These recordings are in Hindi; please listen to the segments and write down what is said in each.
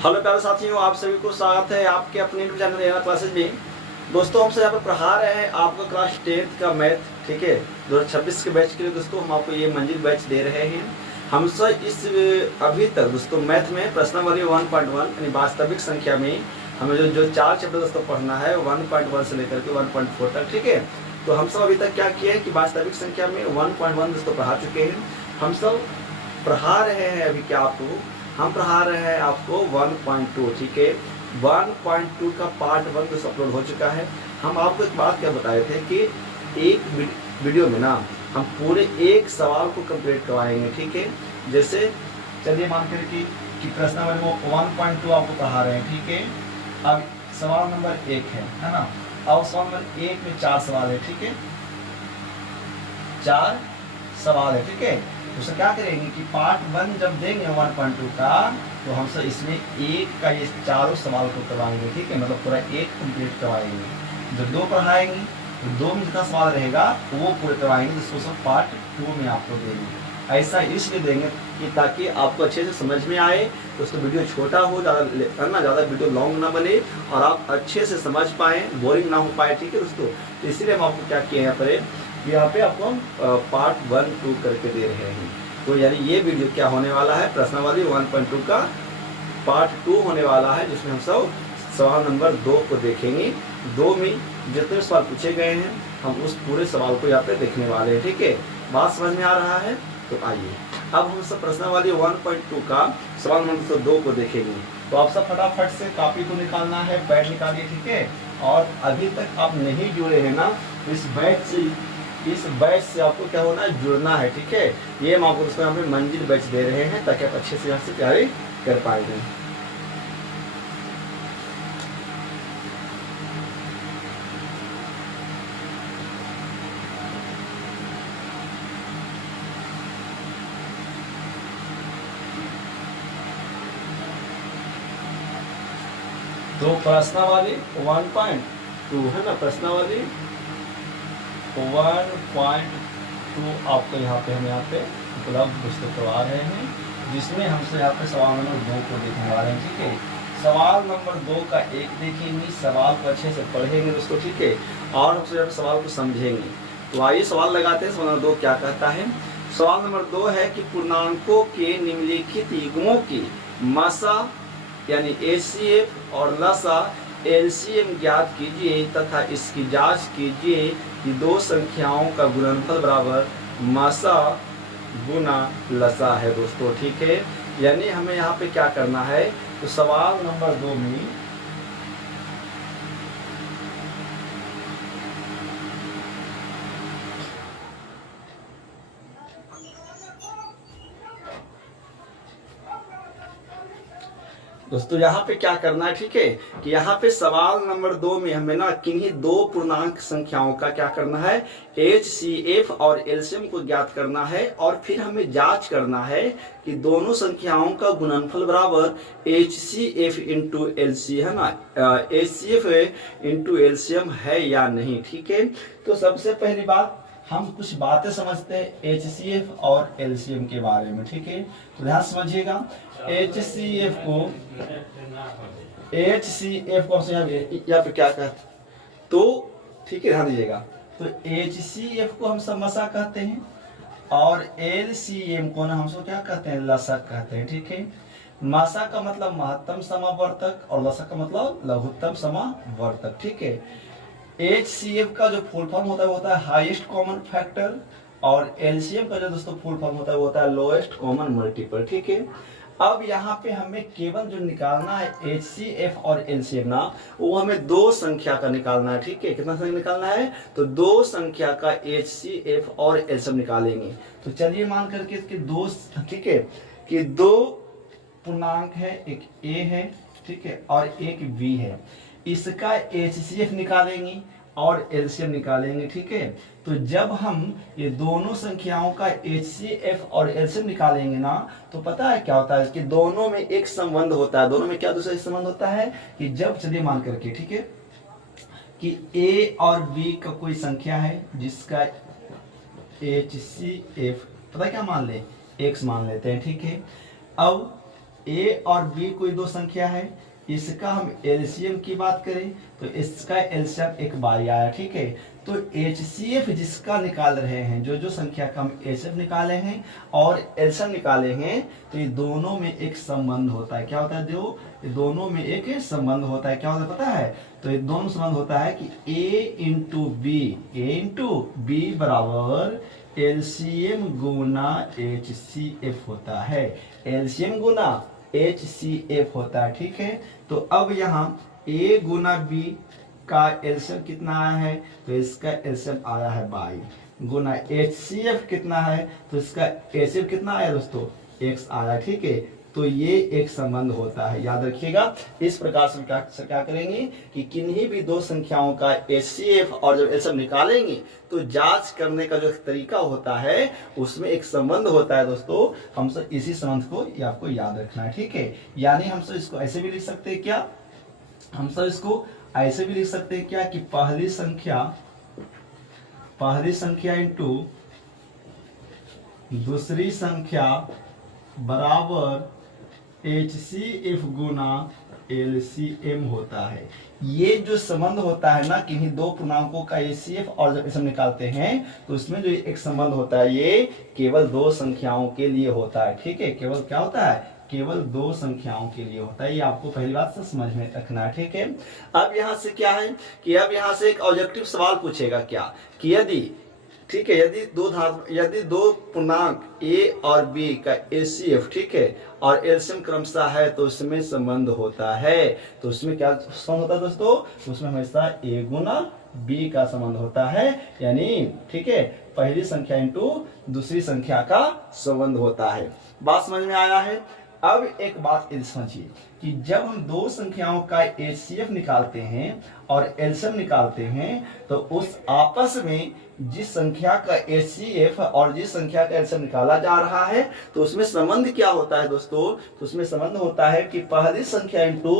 हेलो प्यारे साथियों, आप सभी को स्वागत है आपके अपने यूट्यूब चैनल एना क्लासेज में। दोस्तों हमसे यहाँ पर पढ़ा रहे हैं आपका क्लास 10th का मैथ, ठीक है। 2026 के बैच के लिए दोस्तों हम आपको ये मंजिल बैच दे रहे हैं। हम सब इस अभी तक दोस्तों मैथ में प्रश्नावली 1.1 यानी वास्तविक संख्या में हमें जो 4 चैप्टर दोस्तों पढ़ना है 1.1 से लेकर के 1.4 तक, ठीक है। तो हम सब अभी तक क्या किए हैं कि वास्तविक संख्या में 1.1 दोस्तों पढ़ा चुके हैं। हम सब पढ़ा रहे हैं अभी क्या आपको, हम पढ़ा रहे हैं आपको 1.2, ठीक है। 1.2 का पार्ट 1 दोस्तों अपलोड हो चुका है। हम आपको एक बात क्या बताए थे कि एक वीडियो में ना हम पूरे एक सवाल को कंप्लीट करवाएंगे, ठीक है। जैसे चलिए मान कर कि प्रश्नावली में 1.2 आपको पढ़ा रहे हैं, ठीक है। अब सवाल नंबर 1 है ना। अब सवाल नंबर 1 में 4 सवाल है, ठीक है। 4 सवाल है, ठीक है। तो क्या करेंगे कि पार्ट 1 जब देंगे 1.2 का, तो हम सब इसमें एक का ये चारों सवाल को करवाएंगे, ठीक है। मतलब पूरा एक कंप्लीट करवाएंगे। जब 2 पढ़ाएंगे तो 2 में जितना सवाल रहेगा वो पूरे करवाएंगे, जिसको सब पार्ट 2 में आपको देंगे। ऐसा इसलिए देंगे कि ताकि आपको अच्छे से समझ में आए। दोस्तों वीडियो छोटा हो, ज़्यादा वीडियो लॉन्ग ना बने और आप अच्छे से समझ पाएँ, बोरिंग ना हो पाए, ठीक है दोस्तों। तो इसीलिए हम आपको क्या किए यहाँ पे आपको हम पार्ट 1-2 करके दे रहे हैं। तो यानी ये वीडियो क्या होने वाला है, प्रश्नावली 1.2 का पार्ट 2 होने वाला है, जिसमें हम सब सवाल नंबर 2 को देखेंगे। 2 में जितने सवाल पूछे गए हैं हम उस पूरे सवाल को यहाँ पे देखने वाले हैं, ठीक है। बात समझ में आ रहा है? तो आइए अब हम सब प्रश्नावली 1.2 का सवाल नंबर 2 को देखेंगे। तो आप सब फटाफट से कॉपी को निकालना है, पैड निकालिए, ठीक है। और अभी तक आप नहीं जुड़े हैं ना, इस बैच से आपको क्या होना है, जुड़ना है, ठीक है। ये हम आपको दोस्तों यहाँ पे मंजिल बैच दे रहे हैं ताकि आप अच्छे से यहाँ से तैयारी कर पाएंगे। तो प्रश्नावली 1.2 है ना, प्रश्नावली 1.2 आपको हम यहाँ पे उपलब्ध दोस्तों करवा रहे हैं, जिसमें हमसे यहाँ पे सवाल नंबर 2 को देखने वाले हैं, ठीक है। सवाल नंबर 2 का एक देखेंगे, सवाल को अच्छे से पढ़ेंगे दोस्तों, ठीक है। और हमसे यहाँ पे सवाल को समझेंगे। तो आइए सवाल लगाते हैं। सवाल नंबर 2 क्या कहता है। सवाल नंबर 2 है कि पूर्णांकों के निम्नलिखित युग्मों की मसा यानी HCF और लसा LCM ज्ञात कीजिए तथा इसकी जांच कीजिए कि 2 संख्याओं का गुणनफल बराबर मसा गुना लसा है दोस्तों, ठीक है। यानी हमें यहाँ पे क्या करना है, तो सवाल नंबर 2 में दोस्तों यहाँ पे क्या करना है, ठीक है। कि यहाँ पे सवाल नंबर 2 में हमें ना किन्हीं 2 पूर्णांक संख्याओं का क्या करना है, HCF और LCM को ज्ञात करना है। और फिर हमें जांच करना है कि दोनों संख्याओं का गुणनफल बराबर HCF इंटू LC है ना, HCF इंटू LCM है या नहीं, ठीक है। तो सबसे पहली बात हम कुछ बातें समझते हैं HCF और LCM के बारे में, ठीक है। तो ध्यान समझिएगा। HCF को यहाँ पे क्या कहते, तो ठीक है ध्यान दीजिएगा। तो HCF को हम सब मसा कहते हैं और LCM को ना हम सब क्या कहते हैं, लसा कहते हैं, ठीक है। मसा का मतलब महत्तम समावर्तक और लसा का मतलब लघुत्तम समावर्तक, ठीक है। HCF का जो फुल फॉर्म होता है हाईएस्ट कॉमन फैक्टर, और LCM का जो दोस्तों फुल फॉर्म होता है लोएस्ट कॉमन मल्टीपल, ठीक है। अब यहाँ पे हमें केवल जो निकालना है HCF और LCM ना, वो हमें 2 संख्या का निकालना है, ठीक है। कितना संख्या निकालना है, तो 2 संख्या का HCF और LCM निकालेंगे। तो चलिए मान करके इसके 2, ठीक है, कि 2 पूर्णांक है, एक A है, ठीक है, और एक B है। इसका HCF निकालेंगे और LCM निकालेंगे, ठीक है। तो जब हम ये दोनों संख्याओं का HCF और LCM निकालेंगे ना, तो पता है क्या होता है कि दोनों में एक संबंध होता है। दोनों में क्या दूसरा संबंध होता है कि जब चलिए मान करके, ठीक है, कि A और B का कोई संख्या है जिसका HCF पता क्या मान ले, X मान लेते हैं, ठीक है। अब ए और बी कोई दो संख्या है, इसका हम एलसीएम की बात करें तो इसका एलसीएम एक बाई आया, ठीक है। तो एचसीएफ जिसका निकाल रहे हैं, जो जो संख्या का हम एचसीएफ निकाले हैं और एलसीएम निकाले हैं, तो ये दोनों में एक संबंध होता है। क्या होता है ये दोनों में एक संबंध होता है। क्या होता है पता है? तो ये दोनों संबंध होता है कि ए इंटू बी बराबर एलसीएम गुना एचसीएफ होता है। एलसीएम गुना एचसीएफ होता है, ठीक है। तो अब यहाँ ए गुना बी का एलसीएम कितना आया है? तो इसका एलसीएम आया है 22 गुना एचसीएफ कितना है? तो इसका एचसीएफ कितना आया दोस्तों? x आया, ठीक है। तो ये एक संबंध होता है, याद रखिएगा। इस प्रकार से क्या करेंगे कि किन्हीं भी दो संख्याओं का एचसीएफ और जब एलसीएम निकालेंगे तो जांच करने का जो तरीका होता है उसमें एक संबंध होता है दोस्तों। हम सब इसी संबंध को आपको याद रखना है, ठीक है। यानी हम सब इसको ऐसे भी लिख सकते हैं क्या? हम सब इसको ऐसे भी लिख सकते हैं क्या कि पहली संख्या इंटू दूसरी संख्या बराबर HCF गुना LCM होता है। ये जो संबंध होता है ना किन्हीं दो पूर्णांकों का HCF और जब हम निकालते हैं तो उसमें जो एक संबंध होता है ये केवल दो संख्याओं के लिए होता है, ठीक है। केवल क्या होता है? केवल दो संख्याओं के लिए होता है। ये आपको पहली बात से समझ में रखना है, ठीक है। अब यहाँ से क्या है कि अब यहाँ से एक ऑब्जेक्टिव सवाल पूछेगा क्या कि यदि, ठीक है, यदि दो पूर्णांक ए और बी का एचसीएफ, ठीक है, और एलसीएम क्रमशः है तो उसमें संबंध होता है। तो उसमें क्या संबंध होता है दोस्तों? उसमें हमेशा ए गुना बी का संबंध होता है, यानी ठीक है पहली संख्या इंटू दूसरी संख्या का संबंध होता है। बात समझ में आया है? अब एक बात समझिए कि जब हम दो संख्याओं का एचसीएफ निकालते हैं और एलसीएम निकालते हैं तो उस आपस में जिस संख्या का एचसीएफ और जिस संख्या का एलसीएम निकाला जा रहा है तो उसमें संबंध क्या होता है दोस्तों? तो उसमें संबंध होता है कि पहली संख्या इंटू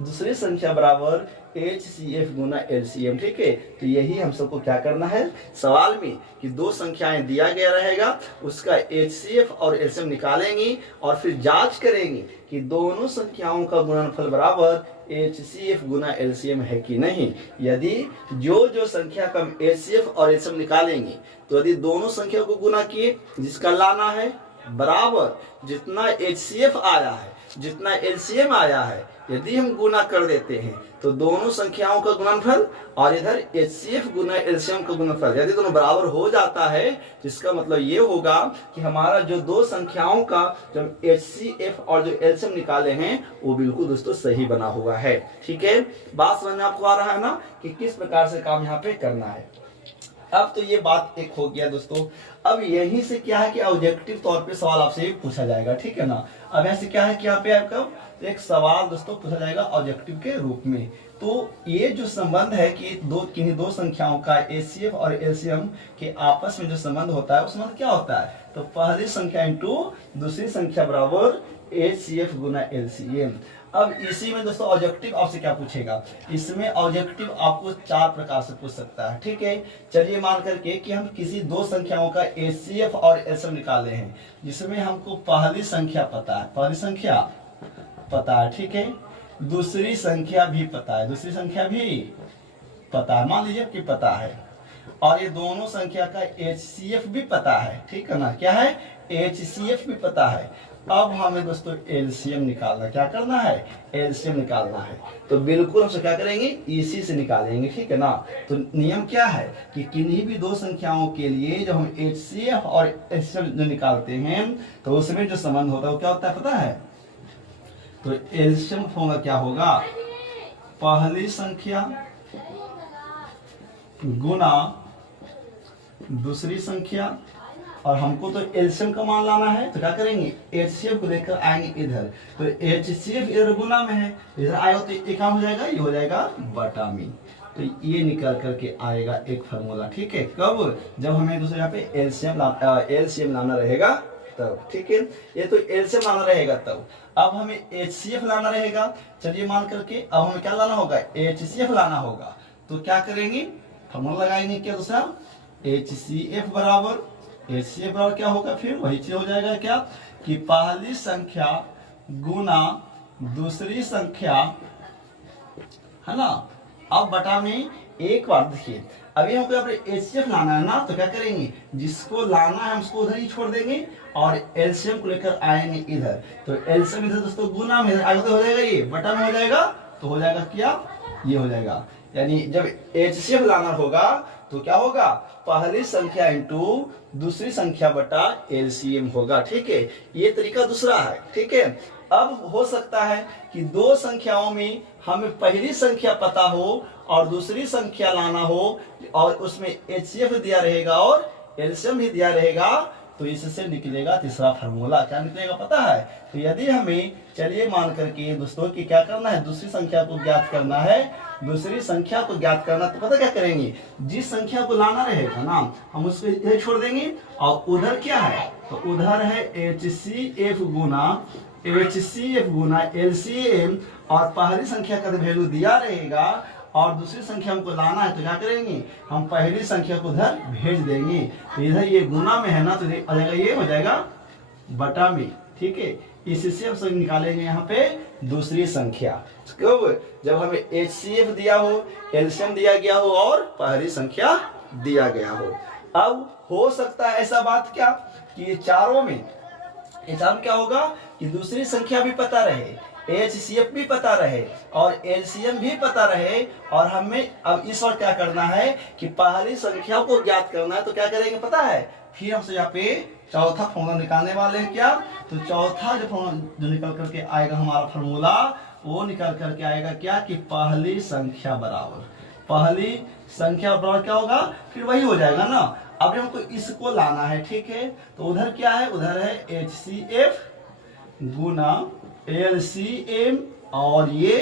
दूसरी संख्या बराबर HCF गुना LCM, ठीक है। तो यही हम सबको क्या करना है सवाल में कि दो संख्याएं दिया गया रहेगा, उसका HCF और LCM निकालेंगे और फिर जांच करेंगे कि दोनों संख्याओं का गुणनफल बराबर HCF गुना LCM है कि नहीं। यदि जो संख्या का हम HCF और LCM निकालेंगे तो यदि दोनों संख्या को गुना किए, जिसका लाना है बराबर जितना HCF आया है जितना LCM आया है, यदि हम गुना कर देते हैं तो दोनों संख्याओं का गुणनफल और इधर HCF गुना LCM का गुणनफल यदि दोनों बराबर हो जाता है, जिसका मतलब ये होगा कि हमारा जो दो संख्याओं का जो HCF और जो LCM निकाले हैं वो बिल्कुल दोस्तों सही बना हुआ है, ठीक है। बात समझ में आपको आ रहा है ना कि किस प्रकार से काम यहाँ पे करना है। अब तो ये बात एक हो गया दोस्तों। अब यहीं से क्या है कि ऑब्जेक्टिव तौर पे सवाल आपसे पूछा जाएगा, ठीक है ना। अब ऐसे क्या है कि यहाँ पे आपका एक सवाल दोस्तों पूछा जाएगा ऑब्जेक्टिव के रूप में। तो ये जो संबंध है कि किन्हीं दो संख्याओं का HCF और LCM के आपस में जो संबंध होता है उस संबंध क्या होता है? तो पहली संख्या इंटू दूसरी संख्या बराबर HCF गुना LCM। अब इसी में दोस्तों ऑब्जेक्टिव आपसे क्या पूछेगा? इसमें ऑब्जेक्टिव आपको चार प्रकार से पूछ सकता है, ठीक है। चलिए मान करके कि हम किसी दो संख्याओं का HCF और LCM निकाले हैं, जिसमें हमको पहली संख्या पता है, पहली संख्या पता है, ठीक है, दूसरी संख्या भी पता है, दूसरी संख्या भी पता है, मान लीजिए कि पता है, और ये दोनों संख्या का HCF भी पता है, ठीक है ना। क्या है? HCF भी पता है। अब हमें दोस्तों LCM निकालना, क्या करना है? LCM निकालना है। तो बिल्कुल हम क्या करेंगे? इसी से निकालेंगे, ठीक है ना। तो नियम क्या है कि किन्हीं भी दो संख्याओं के लिए जब हम HCF और LCM जो निकालते हैं तो उसमें जो संबंध होता है वो क्या होता है पता है? तो LCM होगा क्या होगा? पहली संख्या गुना दूसरी संख्या, और हमको तो LCM का मान लाना है तो क्या करेंगे? HCF को लेकर आएंगे इधर, तो HCF इधर गुना में है, इधर आएगा तो ये काम हो जाएगा, ये हो जाएगा बटा में। तो ये निकल करके आएगा एक फार्मूला, ठीक है। कब? जब हमें दूसरे यहाँ पे LCM लाना रहेगा तब, ठीक है। ये तो LCM लाना रहेगा तब। अब हमें HCF लाना रहेगा। चलिए मान करके अब हमें क्या लाना होगा? HCF लाना होगा। तो क्या करेंगे? फार्मूला लगाएंगे क्या दूसरा? HCF बराबर क्या होगा? फिर वही चीज हो जाएगा क्या कि पहली संख्या गुना दूसरी संख्या, है ना। अब बटा में एक बार देखिए, अभी हमको यहाँ पे एचसीएफ लाना है ना, तो क्या करेंगे, जिसको लाना है हम उसको उधर ही छोड़ देंगे और एलसीएम को लेकर आएंगे इधर। तो एलसीएम इधर दोस्तों गुना में आगे तो हो जाएगा, ये बटा में हो जाएगा, तो हो जाएगा क्या, ये हो जाएगा। यानी जब एचसीएफ लाना होगा तो क्या होगा, पहली संख्या इंटू दूसरी संख्या बटा एलसीएम होगा। ठीक है, ये तरीका दूसरा है। ठीक है, अब हो सकता है कि दो संख्याओं में हमें पहली संख्या पता हो और दूसरी संख्या लाना हो और उसमें एचसीएफ दिया रहेगा और एलसीएम भी दिया रहेगा, तो इससे निकलेगा तीसरा फार्मूला। क्या निकलेगा पता है, तो यदि हमें, चलिए मान करके दोस्तों कि क्या करना है, दूसरी संख्या को ज्ञात करना है, दूसरी संख्या को ज्ञात करना, तो पता क्या करेंगे, जिस संख्या को लाना रहेगा ना हम उसको इधर छोड़ देंगे और उधर क्या है, तो उधर है एचसीएफ गुना एलसीएम और पहली संख्या का वैल्यू दिया रहेगा और दूसरी संख्या हमको लाना है, तो क्या करेंगे, हम पहली संख्या को उधर भेज देंगे। तो इधर ये गुना में है ना, तो आ जाएगा, ये हो जाएगा बटा में। ठीक है, इससे हम निकालेंगे यहाँ पे दूसरी संख्या, कब, जब हमें एचसीएफ दिया हो, एलसीएम दिया गया हो और पहली संख्या दिया गया हो। अब हो सकता है ऐसा बात क्या कि ये चारों में क्या होगा कि दूसरी संख्या भी पता रहे, एचसीएफ भी पता रहे और एलसीएम भी पता रहे, और हमें अब इस वक्त क्या करना है कि पहली संख्या को ज्ञात करना है। तो क्या करेंगे पता है, फिर हमसे यहाँ पे चौथा फॉर्मूला निकालने वाले हैं। क्या, तो चौथा जो फॉर्मूला जो निकल करके आएगा हमारा फॉर्मूला, वो निकल करके आएगा क्या कि पहली संख्या बराबर क्या होगा, फिर वही हो जाएगा ना। अब हमको इसको लाना है। ठीक है, तो उधर क्या है, उधर है एचसीएफ गुना एलसीएम और ये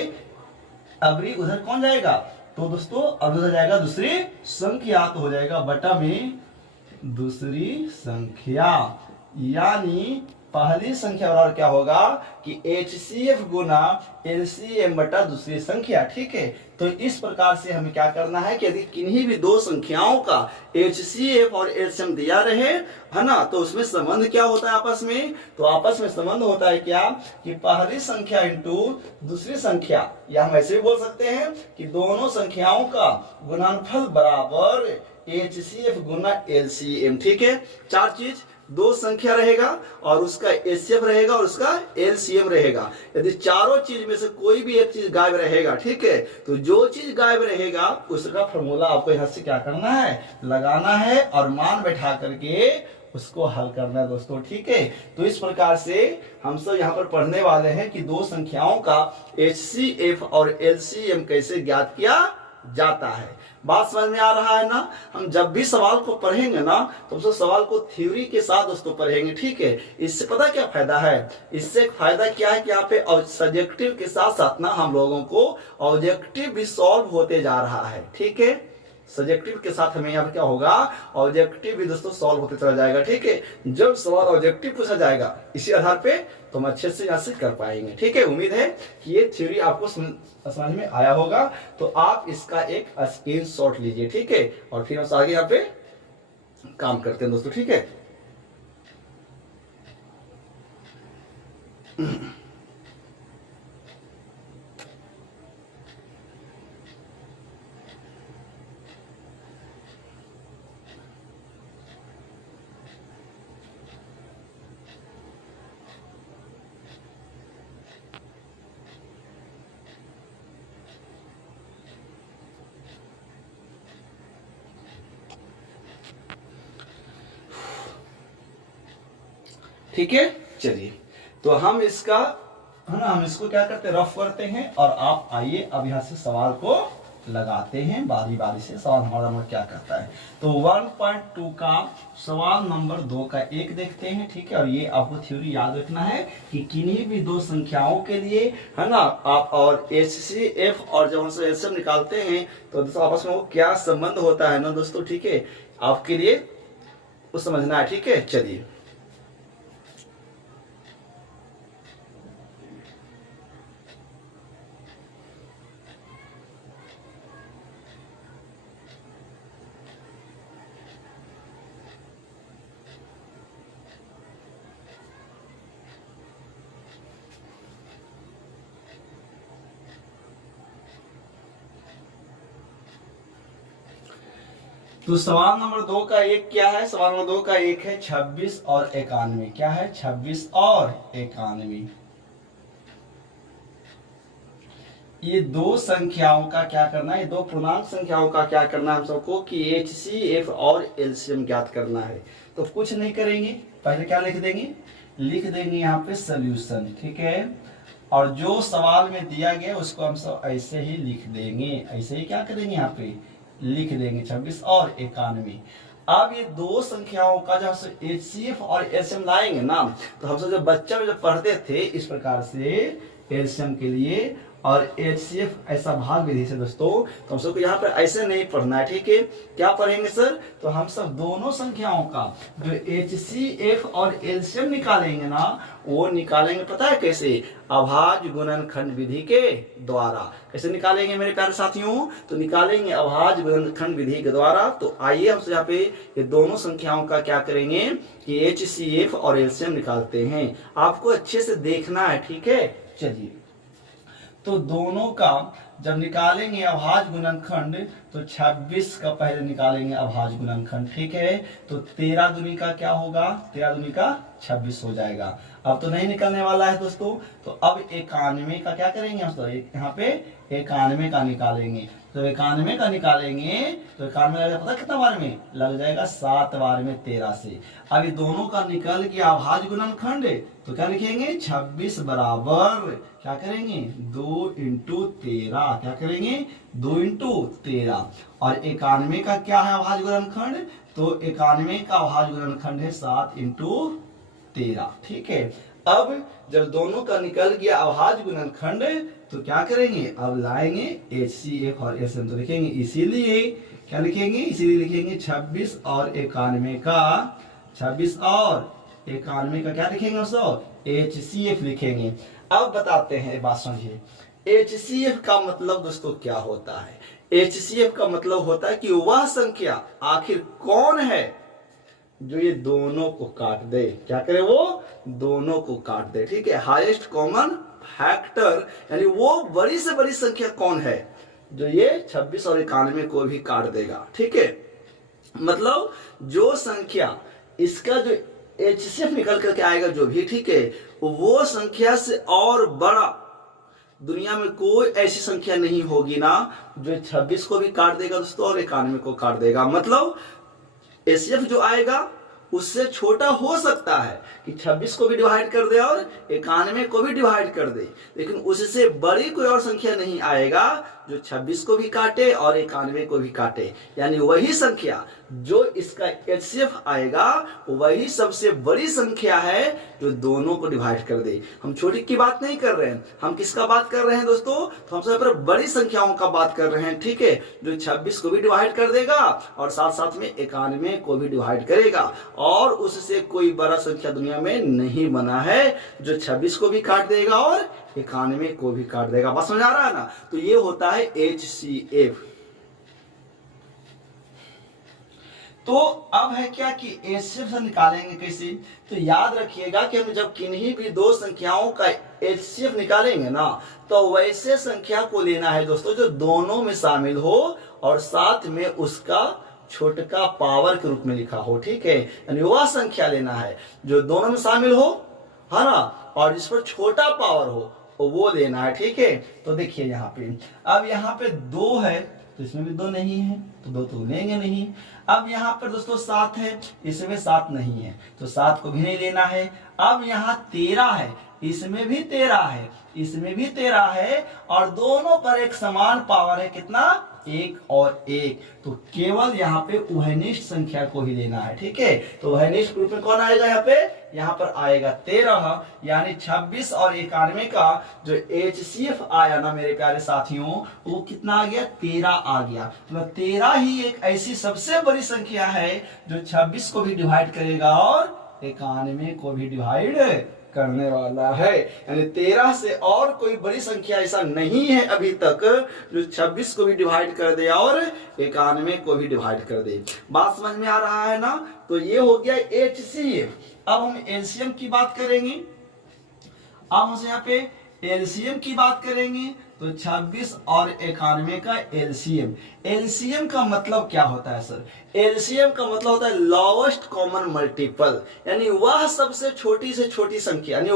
अबरी उधर कौन जाएगा, तो दोस्तों अब उधर जाएगा दूसरी संख्या, तो हो जाएगा बटा में दूसरी संख्या। यानी पहली संख्या बराबर क्या होगा कि एचसीएफ गुना एलसीएम बटा दूसरी संख्या। ठीक है, तो इस प्रकार से हमें क्या करना है कि यदि किन्हीं भी दो संख्याओं का एचसीएफ और एलसीएम दिया रहे, है ना, तो उसमें संबंध क्या होता है आपस में, तो आपस में संबंध होता है क्या कि पहली संख्या इंटू दूसरी संख्या, या हम ऐसे भी बोल सकते हैं कि दोनों संख्याओं का गुणनफल बराबर एचसीएफ गुना एलसीएम। ठीक है, चार चीज, दो संख्या रहेगा और उसका एचसीएफ रहेगा और उसका एलसीएम रहेगा। यदि चारों चीज में से कोई भी एक चीज गायब रहेगा, ठीक है, तो जो चीज गायब रहेगा उसका फॉर्मूला आपको यहां से क्या करना है, लगाना है और मान बैठा करके उसको हल करना है दोस्तों। ठीक है, तो इस प्रकार से हम सब यहाँ पर पढ़ने वाले हैं कि दो संख्याओं का एचसीएफ और एलसीएम कैसे ज्ञात किया जाता है। बात समझ में आ रहा है ना। हम जब भी सवाल को पढ़ेंगे ना तो उस सवाल को थ्योरी के साथ दोस्तों पढ़ेंगे। ठीक है, इससे पता क्या फायदा है, इससे फायदा क्या है कि यहाँ पे सब्जेक्टिव के साथ साथ ना हम लोगों को ऑब्जेक्टिव भी सॉल्व होते जा रहा है। ठीक है, सब्जेक्टिव के साथ हमें यहाँ पे क्या होगा, ऑब्जेक्टिव भी दोस्तों सॉल्व होते चला जाएगा। ठीक है, जब सवाल ऑब्जेक्टिव पूछा जाएगा इसी आधार पे तो हम अच्छे से यहाँ से कर पाएंगे। ठीक है, उम्मीद है कि ये थ्योरी आपको समझ में आया होगा। तो आप इसका एक स्क्रीनशॉट लीजिए। ठीक है, और फिर हम आगे यहाँ पे काम करते हैं दोस्तों। ठीक है, ठीक है, चलिए तो हम इसका, है ना, हम इसको क्या करते हैं, रफ करते हैं और आप आइए अब यहाँ से सवाल को लगाते हैं बारी बारी से। सवाल हमारा नंबर क्या करता है, तो 1.2 का सवाल नंबर 2 का एक देखते हैं। ठीक है, और ये आपको थ्योरी याद रखना है कि किन्हीं भी दो संख्याओं के लिए, है ना, आप और एचसीएफ और जब हम से एलसीएम निकालते हैं तो दोस्तों आपस में वो क्या संबंध होता है ना दोस्तों। ठीक है, आपके लिए वो समझना है। ठीक है, चलिए तो सवाल नंबर 2 का एक क्या है? सवाल नंबर 2 का एक है 26 और 91। क्या है? 26 और 91। ये दो संख्याओं का क्या करना है? ये दो पूर्णांक संख्याओं का क्या करना है हम सबको कि HCF और एलसीएम ज्ञात करना है। तो कुछ नहीं करेंगे, पहले क्या लिख देंगे? लिख देंगे यहाँ पे सॉल्यूशन, ठीक है। और जो सवाल में दिया गया उसको हम सब ऐसे ही लिख देंगे, ऐसे ही क्या करेंगे यहाँ पे लिख देंगे 26 और 91। अब ये दो संख्याओं का जब HCF और एलसीएम लाएंगे ना, तो हम सब जब बच्चा में जब पढ़ते थे इस प्रकार से एलसीएम के लिए और HCF ऐसा भाग विधि से दोस्तों, तो हम सबको यहाँ पर ऐसे नहीं पढ़ना है, ठीक है। क्या पढ़ेंगे सर? तो हम सब दोनों संख्याओं का जो HCF और एलसीएम निकालेंगे ना, वो निकालेंगे पता है कैसे? अभाज्य गुणनखंड विधि के द्वारा। कैसे निकालेंगे मेरे प्यारे साथियों? तो निकालेंगे अभाज्य गुणनखंड विधि के द्वारा। तो आइए हम यहाँ पे ये दोनों संख्याओं का क्या करेंगे कि HCF और एलसीएम निकालते हैं। आपको अच्छे से देखना है, ठीक है। चलिए, तो दोनों का जब निकालेंगे अभाज्य गुणनखंड, तो 26 का पहले निकालेंगे अभाज्य गुणनखंड, ठीक है। तो 13 दूनी का क्या होगा? 13 दूनी का 26 हो जाएगा। अब तो नहीं निकलने वाला है दोस्तों। तो अब 91 का क्या करेंगे हम तो यहाँ पे 91 का निकालेंगे। तो 91 का निकालेंगे तो 91 लगेगा पता कितना बार में? लग जाएगा 7 बार में 13 से। अब ये दोनों का निकल गया अभाज्य गुणनखंड, तो क्या लिखेंगे? 26 बराबर क्या करेंगे? 2 × 13। क्या करेंगे? 2 × 13। और 91 का क्या है अभाज्य गुणनखंड? तो 91 का अभाज्य गुणनखंड है 7 × 13, ठीक है। अब जब दोनों का निकल गया अभाज्य गुणनखंड, तो क्या करेंगे? अब लाएंगे HCF और एलसीएम, तो लिखेंगे इसीलिए क्या लिखेंगे? इसीलिए लिखेंगे 26 और 91 का, 26 और 91 का क्या लिखेंगे दोस्तों? HCF लिखेंगे। अब बताते हैं, बात समझिए। HCF का मतलब दोस्तों क्या होता है? HCF का मतलब होता है कि वह संख्या आखिर कौन है जो ये दोनों को काट दे। क्या करे? वो दोनों को काट दे, ठीक है। हाईएस्ट कॉमन फैक्टर, यानी वो बड़ी से बड़ी संख्या कौन है जो ये 26 और 91 को भी काट देगा, ठीक है। मतलब जो संख्या इसका जो HCF निकल करके आएगा जो भी, ठीक है, वो संख्या से और बड़ा दुनिया में कोई ऐसी संख्या नहीं होगी ना जो 26 को भी काट देगा दोस्तों और 91 को काट देगा। मतलब HCF जो आएगा उससे छोटा हो सकता है कि 26 को भी डिवाइड कर दे और 91 को भी डिवाइड कर दे, लेकिन उससे बड़ी कोई और संख्या नहीं आएगा जो 26 को भी काटे और 91 को भी काटे। यानी वही संख्या जो इसका HCF आएगा वही सबसे बड़ी संख्या है जो दोनों को डिवाइड कर दे। हम छोटी की बात नहीं कर रहे हैं, हम किसका बात कर रहे हैं दोस्तों? तो हम सब पर बड़ी संख्याओं का बात कर रहे हैं, ठीक है, जो 26 को भी डिवाइड कर देगा और साथ साथ में 91 को भी डिवाइड करेगा। और उससे कोई बड़ा संख्या दुनिया में नहीं बना है जो 26 को भी काट देगा और 91 को भी काट देगा। बस समझ आ रहा है ना? तो ये होता है HCF। तो अब है क्या कि HCF से निकालेंगे कैसे? तो याद रखिएगा कि हम जब किन्हीं भी दो संख्याओं का HCF निकालेंगे ना, तो वैसे संख्या को लेना है दोस्तों जो दोनों में शामिल हो और साथ में उसका छोटका पावर के रूप में लिखा हो, ठीक है। यानी वह संख्या लेना है जो दोनों में शामिल हो, है ना, और जिस पर छोटा पावर हो वो लेना है, ठीक है। तो देखिए यहाँ पे, अब यहाँ पे 2 है तो इसमें भी 2 नहीं है तो 2 तो लेंगे नहीं। अब यहाँ पर दोस्तों 7 है, इसमें 7 नहीं है तो 7 को भी नहीं लेना है। अब यहाँ 13 है, इसमें भी 13 है, इसमें भी 13 है और दोनों पर एक समान पावर है, कितना? 1 और 1। तो केवल यहाँ पे उभयनिष्ठ संख्या को ही लेना है, ठीक है। तो उभयनिष्ठ रूप में कौन आएगा यहाँ पे? यहाँ पर आएगा 13, यानी 26 और 91 का जो HCF आया ना मेरे प्यारे साथियों, वो कितना आ गया? 13 आ गया। मतलब 13 ही एक ऐसी सबसे बड़ी संख्या है जो 26 को भी डिवाइड करेगा और 91 को भी डिवाइड करने वाला है। यानी 13 से और कोई बड़ी संख्या ऐसा नहीं है अभी तक जो 26 को भी डिवाइड कर दे और 91 को भी डिवाइड कर दे। बात समझ में आ रहा है ना? तो ये हो गया HCF। अब हम एलसीएम की बात करेंगे। अब हम यहाँ पे एलसीएम की बात करेंगे तो 26 और 91 का एलसीएम। एलसीएम का मतलब क्या होता है सर? एलसीएम का मतलब होता है लोवेस्ट कॉमन मल्टीपल, यानी वह सबसे छोटी से छोटी संख्या, यानी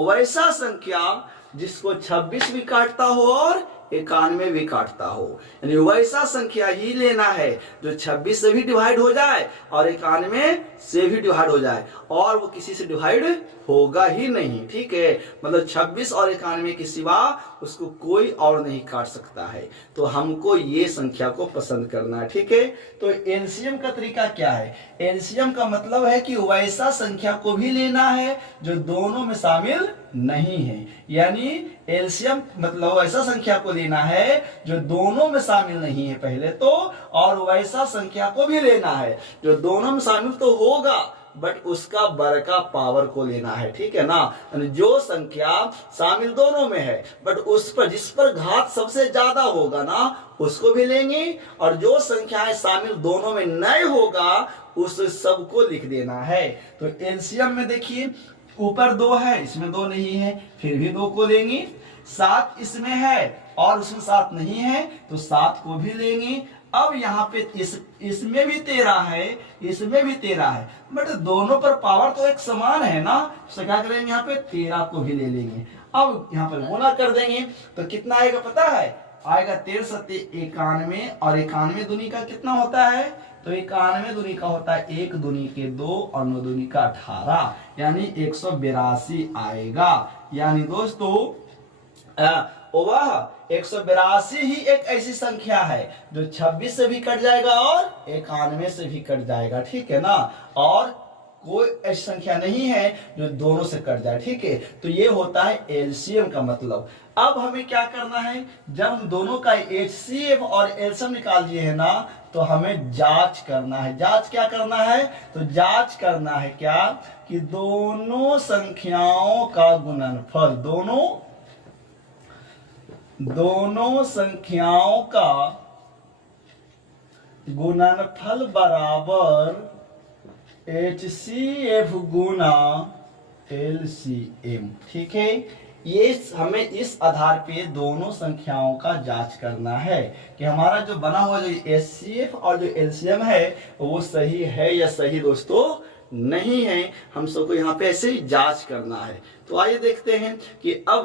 वैसा संख्या जिसको 26 भी काटता हो और 91 भी काटता हो, यानी वैसा संख्या ही लेना है जो 26 से भी डिवाइड हो जाए और 91 से भी डिवाइड हो जाए, और वो किसी से डिवाइड होगा ही नहीं, ठीक है। मतलब 26 और 91 के सिवा उसको कोई और नहीं काट सकता है। तो हमको ये संख्या को पसंद करना है, ठीक है। तो एलसीएम का तरीका क्या है? एलसीएम का मतलब है कि वैसा संख्या को भी लेना है जो दोनों में शामिल नहीं है, यानी एलसीएम मतलब वैसा संख्या को लेना है जो दोनों में शामिल नहीं है पहले तो, और वैसा संख्या को भी लेना है जो दोनों में शामिल तो होगा बट उसका बड़का पावर को लेना है, ठीक है ना। जो संख्या शामिल दोनों में है बट उस पर जिस पर घात सबसे ज्यादा होगा ना उसको भी लेंगे, और जो संख्याएं शामिल दोनों में नहीं होगा उस सबको लिख देना है। तो एलसीएम में देखिए ऊपर 2 है, इसमें 2 नहीं है, फिर भी 2 को लेंगे। 7 इसमें है और उसमें 7 नहीं है तो 7 को भी लेंगे। अब यहाँ पे इसमें भी 13 है, इसमें भी 13 है, बट दोनों पर पावर तो एक समान है ना, तो क्या करेंगे यहाँ पे 13 को भी ले लेंगे। अब यहाँ पर गुना कर देंगे तो कितना आएगा पता है? आएगा 13 सत्ते 91, और 91 दूनी का कितना होता है? तो 91 दूनी का होता है 1 दूनी के 2 और 9 दूनी का 18, यानी 182 आएगा। यानी दोस्तों वह 182 ही एक ऐसी संख्या है जो 26 से भी कट जाएगा और 91 से भी कट जाएगा, ठीक है ना। और कोई ऐसी संख्या नहीं है जो दोनों से कट जाए, ठीक है। तो ये होता है एलसीएम का मतलब। अब हमें क्या करना है? जब हम दोनों का एचसीएफ और एलसीएम निकाल दिए है ना तो हमें जांच करना है। जांच क्या करना है? तो जांच करना है क्या कि दोनों संख्याओं का गुणनफल, दोनों संख्याओं का गुणनफल बराबर HCF गुना LCM, ठीक है। ये हमें इस आधार पे दोनों संख्याओं का जांच करना है कि हमारा जो बना हुआ जो HCF और जो LCM है वो सही है या सही दोस्तों नहीं है। हम सबको यहाँ पे ऐसे ही जांच करना है। तो आइए देखते हैं कि अब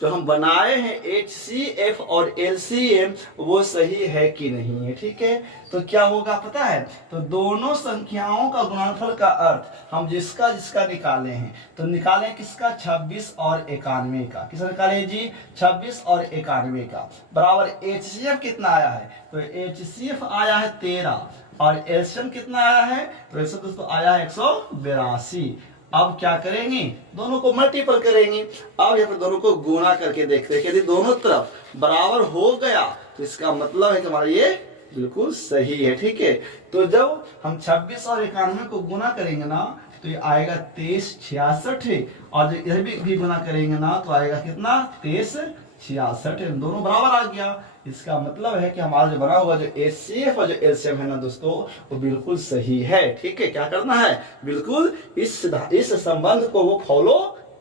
जो हम बनाए हैं HCF और LCM वो सही है कि नहीं है, ठीक है। तो क्या होगा पता है? तो दोनों संख्याओं का गुणनफल का अर्थ हम जिसका जिसका निकाले हैं, तो निकालें किसका? 26 और 91 का। किसका निकाले जी? 26 और 91 का बराबर HCF कितना आया है? तो HCF आया है 13 और एलसीएम कितना आया है? तो एलसीएम दोस्तों आया है 182। अब क्या करेंगे? दोनों को मल्टीपल करेंगे। अब यहाँ पे दोनों को गुणा करके देखते हैं, यदि दोनों तरफ बराबर हो गया तो इसका मतलब है कि हमारा ये बिल्कुल सही है, ठीक है। तो जब हम 26 और 91 को गुना करेंगे ना तो ये आएगा 2366, और जो इधर भी गुना करेंगे ना तो आएगा कितना? 2366, दोनों बराबर आ गया। इसका मतलब है कि हमारा जो बना हुआ जो HCF और जो LCM है ना दोस्तों वो बिल्कुल सही है, ठीक है। क्या करना है? बिल्कुल इस संबंध को वो फॉलो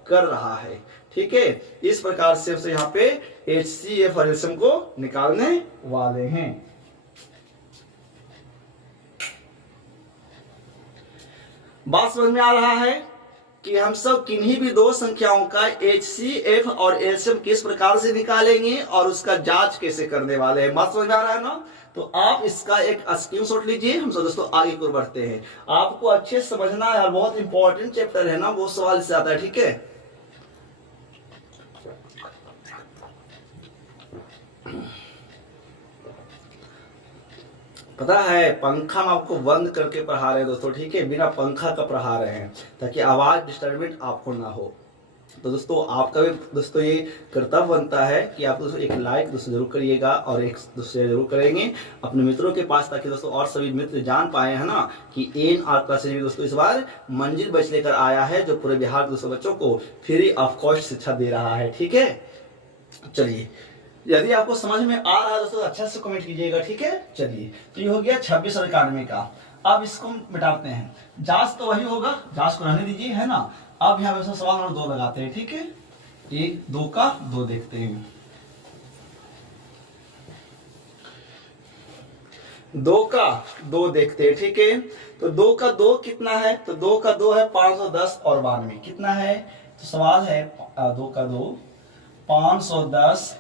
कर रहा है, ठीक है। इस प्रकार से यहाँ पे HCF और LCM को निकालने वाले हैं। बात समझ में आ रहा है कि हम सब किन्हीं भी दो संख्याओं का HCF और LCM किस प्रकार से निकालेंगे और उसका जांच कैसे करने वाले हैं। बात समझ में आ रहा है ना? तो आप इसका एक स्क्रीनशॉट लीजिए। हम सब दोस्तों आगे को बढ़ते हैं। आपको अच्छे से समझना है, बहुत इंपॉर्टेंट चैप्टर है ना, बहुत सवाल इससे आता है, ठीक है। पता है पंखा हम आपको बंद करके पढ़ा रहे हैं दोस्तों, ठीक है, बिना पंखा का पढ़ा रहे हैं ताकि आवाज डिस्टर्बेंस आपको ना हो। तो दोस्तों आपका भी दोस्तों ये कर्तव्य बनता है कि आप दोस्तों एक लाइक दोस्तों जरूर करिएगा और एक दूसरे जरूर करेंगे अपने मित्रों के पास, ताकि दोस्तों और सभी मित्र जान पाए है ना कि ANR क्लासेज भी दोस्तों इस बार मंजिल बैच लेकर आया है जो पूरे बिहार के दोस्तों बच्चों को फ्री ऑफ कॉस्ट शिक्षा दे रहा है, ठीक है। चलिए, यदि आपको समझ में आ रहा है दोस्तों अच्छा से कमेंट कीजिएगा, ठीक है। चलिए, तो ये हो गया 26 और 91 का। अब इसको मिटाते हैं। जांच तो वही होगा, जांच को रहने दीजिए, है ना। अब यहाँ पे सवाल नंबर 2 लगाते हैं, ठीक है। एक 2 का 2 देखते हैं। 2 का 2 देखते हैं, ठीक है। तो 2 का 2 कितना है? तो 2 का 2 है 510 और 92 कितना है? तो सवाल है 2 का 2 510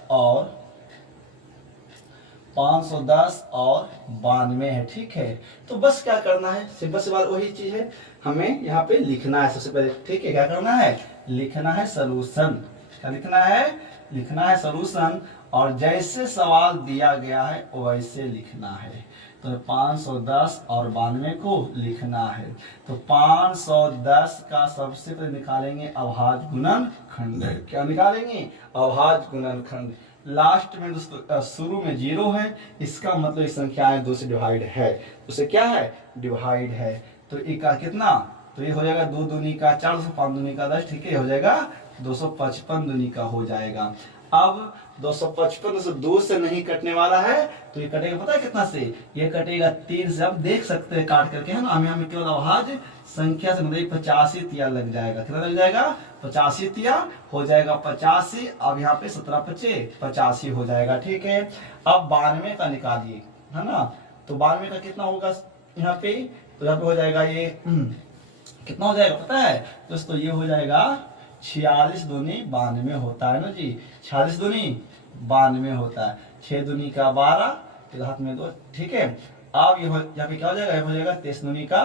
और 92 है, ठीक है। तो बस क्या करना है, सिंपल सी बात वही चीज है, हमें यहाँ पे लिखना है सबसे पहले, ठीक है। क्या करना है? लिखना है सॉल्यूशन। क्या लिखना है? लिखना है सॉल्यूशन। और जैसे सवाल दिया गया है वैसे लिखना है। तो 510 और 92 को लिखना है। तो 510 का सबसे पहले निकालेंगे अभाज्य गुणनखंड। क्या निकालेंगे? अभाज्य गुणनखंड। लास्ट में दोस्तों शुरू में 0 है, इसका मतलब इस संख्या 2 से डिवाइड है, उसे क्या है? डिवाइड है। तो एक का कितना? तो ये हो जाएगा 2 दूनी का 4, 5 दूनी का 10, ठीक है, हो जाएगा 255 दूनी का हो जाएगा। अब 255 से 2 से नहीं कटने वाला है, तो ये कटेगा पता है कितना से? ये कटेगा 3 से। अब देख सकते हैं काट करके, है ना, हमें केवल अभाज्य संख्या से मतलब 85 तिया लग जाएगा। कितना लग जाएगा? 85 तिया हो जाएगा 85। अब यहाँ पे 17 पचे 85 हो जाएगा, ठीक है। अब 92 का निकालिए, है ना। तो 92 का कितना होगा यहाँ पे? तो यहाँ पे हो जाएगा ये कितना हो जाएगा पता है दोस्तों? ये हो जाएगा 46 दूनी 92 होता है ना जी। 46 दूनी 92 होता है। 6 दूनी का 12, हाथ में 2, ठीक है। अब ये यहाँ पे क्या हो जाएगा? ये हो जाएगा 23 दूनी का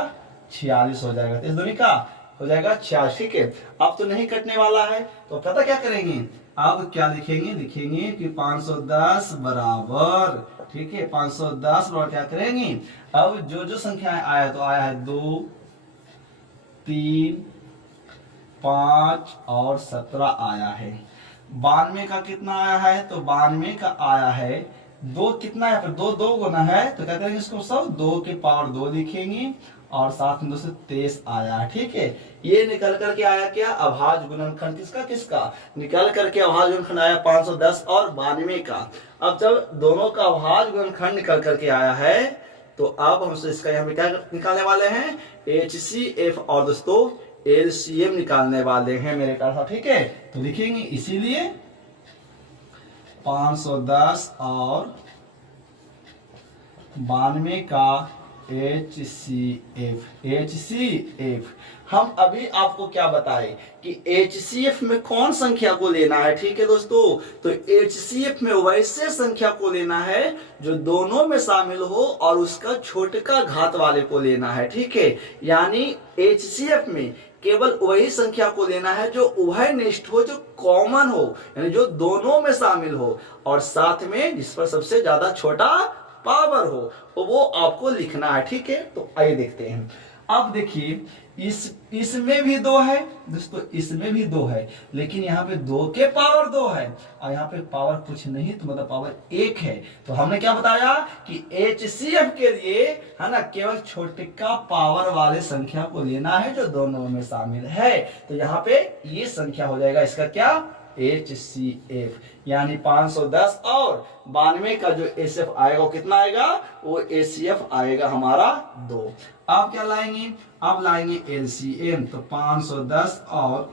46 हो जाएगा। 23 दूनी का हो जाएगा 46, ठीक है। अब तो नहीं कटने वाला है, तो पता क्या करेंगे? अब क्या लिखेंगे? लिखेंगे कि 510 बराबर, ठीक है, 510 बराबर क्या करेंगे? अब जो संख्या आया, तो आया है 2, 3, 5 और 17 आया है। 92 का कितना आया है? तो 92 का आया है 2, कितना है? 2 गुना है, तो क्या करेंगे इसको? सब 2 के पावर 2 लिखेंगे और साथ में 223 आया है, ठीक है। ये निकल करके आया क्या? अभाज्य गुणनखंड। किसका किसका? निकल करके अभाज्य गुणनखंड आया 510 और 92 का। अब जब दोनों का अभाज्य गुणनखंड निकल करके आया है, तो अब हम इसका यहाँ पे क्या निकालने वाले हैं? HCF और दोस्तों LCM निकालने वाले हैं मेरे ख्याल, ठीक है। तो लिखेंगे इसीलिए 510 और 92 का HCF। हम अभी आपको क्या बताए कि HCF में कौन संख्या को लेना है, ठीक है दोस्तों। तो HCF में वैसे संख्या को लेना है जो दोनों में शामिल हो और उसका छोटका घात वाले को लेना है, ठीक है। यानी HCF में केवल वही संख्या को लेना है जो उभयनिष्ठ हो, जो कॉमन हो, यानी जो दोनों में शामिल हो और साथ में जिस पर सबसे ज्यादा छोटा पावर हो, तो वो आपको लिखना है, ठीक है। तो आइए देखते हैं। अब देखिए इसमें भी 2 है दोस्तों, इसमें भी 2 है, लेकिन यहाँ पे 2 के पावर 2 है और यहाँ पे पावर कुछ नहीं, तो मतलब पावर 1 है। तो हमने क्या बताया कि HCF के लिए, है ना, केवल छोटे का पावर वाले संख्या को लेना है जो दोनों में शामिल है। तो यहाँ पे ये संख्या हो जाएगा इसका क्या? HCF। यानी 510 और 92 का जो HCF आएगा वो कितना आएगा? वो HCF आएगा हमारा 2। अब क्या लाएंगे? अब लाएंगे LCM। तो 510 और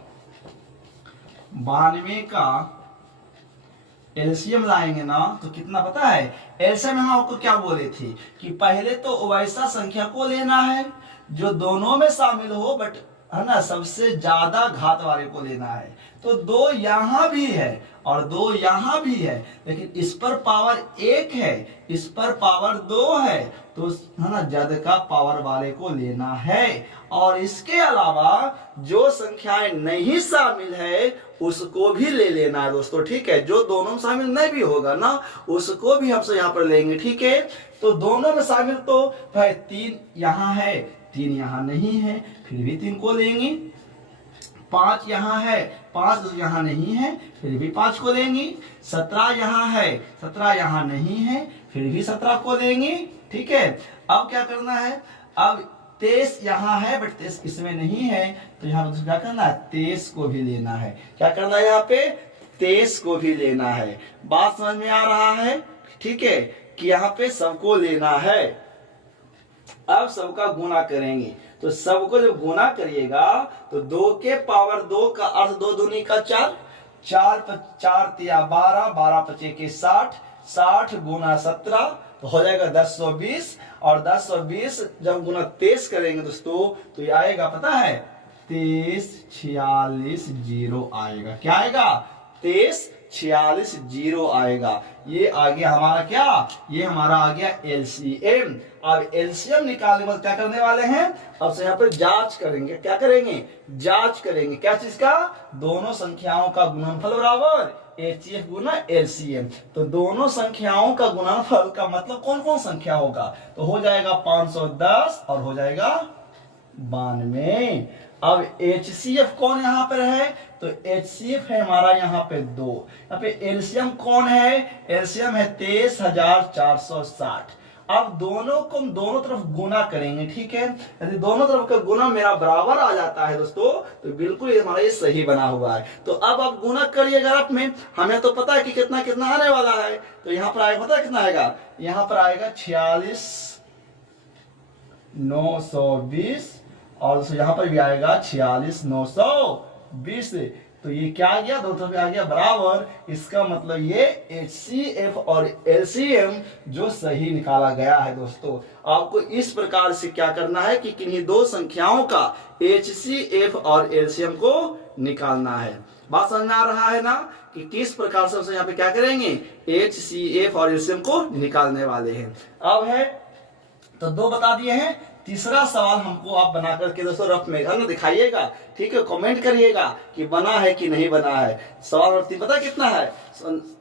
92 का LCM लाएंगे ना, तो कितना पता है? LCM हम आपको क्या बोले थे कि पहले तो वैसा संख्या को लेना है जो दोनों में शामिल हो, बट है ना, सबसे ज्यादा घात वाले को लेना है। तो 2 यहां भी है और 2 यहां भी है, लेकिन इस पर पावर 1 है, इस पर पावर 2 है, तो है ना, ज्यादा का पावर वाले को लेना है। और इसके अलावा जो संख्याएं नहीं शामिल है उसको भी ले लेना है दोस्तों, ठीक है। जो दोनों में शामिल नहीं भी होगा ना, उसको भी हमसे यहाँ पर लेंगे, ठीक है। तो दोनों में शामिल तो भाई 3 यहाँ है, 3 यहाँ नहीं है, फिर भी 3 को लेंगे। 5 यहाँ है, 5 यहाँ नहीं है, फिर भी 5 को लेंगे। 17 यहाँ है, 17 यहाँ नहीं है, फिर भी 17 को लेंगे, ठीक है। अब क्या करना है? अब 23 यहाँ है, बट 23 इसमें नहीं है, तो यहाँ पर क्या करना है? 23 को भी लेना है। क्या करना है यहाँ पे? 23 को भी लेना है। बात समझ में आ रहा है, ठीक है, कि यहाँ पे सबको लेना है। अब सबका गुणा करेंगे, तो सबको जब गुणा करिएगा तो 2 के पावर 2 का अर्थ 2 दूनी का 4, 4 तिया 12, 12 पचे के 60, 60 गुना 17 तो हो जाएगा 1020, और 1020 जब गुना 23 करेंगे दोस्तों तो ये आएगा पता है 2346 आएगा। क्या आएगा? 2346 आएगा। ये आ गया हमारा क्या? ये हमारा आ गया एलसीएम। अब एलसीएम निकालने वाले क्या करने वाले हैं? अब से यहाँ पर जांच करेंगे। क्या करेंगे? जांच करेंगे। क्या चीज का? दोनों संख्याओं का गुणनफल बराबर एचसीएफ गुना एलसीएम। तो दोनों संख्याओं का गुणनफल का मतलब कौन कौन संख्या होगा? तो हो जाएगा 510 और हो जाएगा 92। अब एचसीएफ कौन यहाँ पर है? तो एचसीएफ है हमारा यहाँ पे 2। यहाँ पे एलसीएम कौन है? एलसीएम है 23460। अब दोनों को हम दोनों तरफ गुना करेंगे, ठीक है। यदि दोनों तरफ का गुना मेरा बराबर आ जाता है दोस्तों तो बिल्कुल ये हमारा ये सही बना हुआ है। तो अब आप गुना करिएगा आप में, हमें तो पता है कि कितना कितना आने वाला है। तो यहाँ पर आएगा, पता है कितना आएगा? यहाँ पर आएगा 46920 और यहाँ पर भी आएगा 46920। तो ये क्या आ गया? दो तरफ आ गया बराबर। इसका मतलब ये एचसीएफ और एलसीएम जो सही निकाला गया है दोस्तों। आपको इस प्रकार से क्या करना है कि किन्हीं दो संख्याओं का एचसीएफ और एलसीएम को निकालना है। बात समझ में आ रहा है ना कि किस प्रकार से यहाँ पे क्या करेंगे? एचसीएफ और एलसीएम को निकालने वाले हैं। अब है तो 2 बता दिए हैं। तीसरा सवाल हमको आप बना करके दोस्तों रफ में घर में दिखाइएगा, ठीक है। कमेंट करिएगा कि बना है कि नहीं बना है। सवाल और 3 पता कितना है?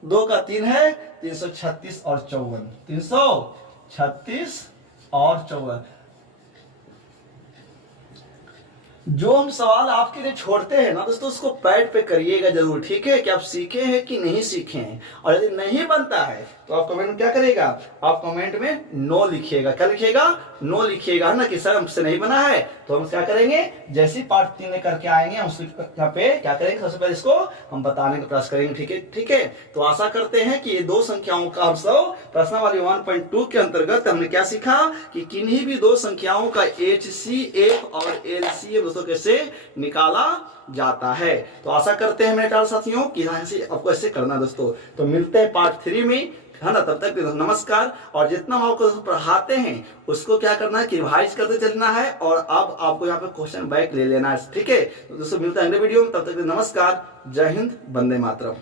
2 का 3 है 336 और 54, 336 और 54। जो हम सवाल आपके लिए छोड़ते हैं ना दोस्तों उसको पैड पे करिएगा जरूर, ठीक है। कि आप सीखे हैं कि नहीं सीखे हैं। और यदि नहीं बनता है तो आप कमेंट में क्या करिएगा? आप कमेंट में नो लिखिएगा। क्या लिखिएगा? नो लिखिएगा ना कि सर हमसे नहीं बना है। तो हम क्या करेंगे? जैसे पार्ट 3 में करके आएंगे हम यहाँ पे क्या करेंगे? सबसे पहले इसको हम बताने का प्रयास करेंगे, ठीक है। ठीक है, तो आशा करते हैं कि ये 2 संख्याओं का हम सब प्रश्नावली 1.2 के अंतर्गत हमने क्या सीखा कि किन्हीं भी 2 संख्याओं का एचसीएफ और एलसीएम दोस्तों कैसे निकाला जाता है। तो आशा करते हैं मेरे साथियों कि आपको ऐसे करना दोस्तों। तो मिलते हैं पार्ट 3 में, है ना। तब तक नमस्कार। और जितना हम आपको पढ़ाते हैं उसको क्या करना है कि रिवाइज करते चलना है। और अब आपको यहाँ पे क्वेश्चन बैक ले लेना है, ठीक है। तो दोस्तों मिलते हैं अगले वीडियो में। तब तक नमस्कार, जय हिंद, वंदे मातरम।